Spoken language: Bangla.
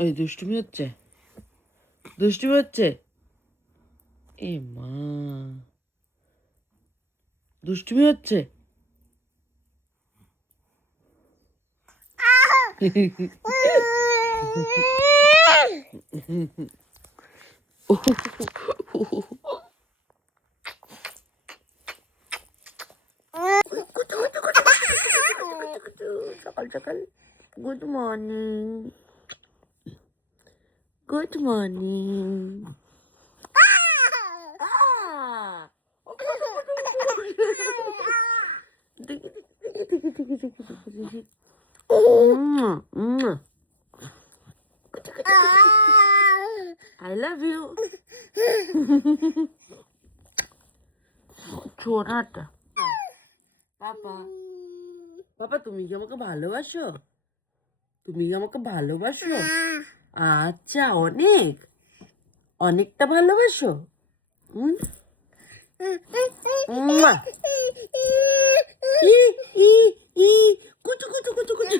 ওই দুষ্টুমি হচ্ছে, দুষ্টুমি হচ্ছে। এ মা, দুষ্টুমি হচ্ছে। সকাল সকাল good morning, good morning. I love you. ছোড়াটা পাপা, পাপা তুমি কি আমাকে ভালোবাসো? তুমি কি আমাকে ভালোবাসো? আচ্ছা, অনেক, অনেকটা ভালোবাসো। মুয়া। ই ই ই কুচু কুচু কুচু কুচু।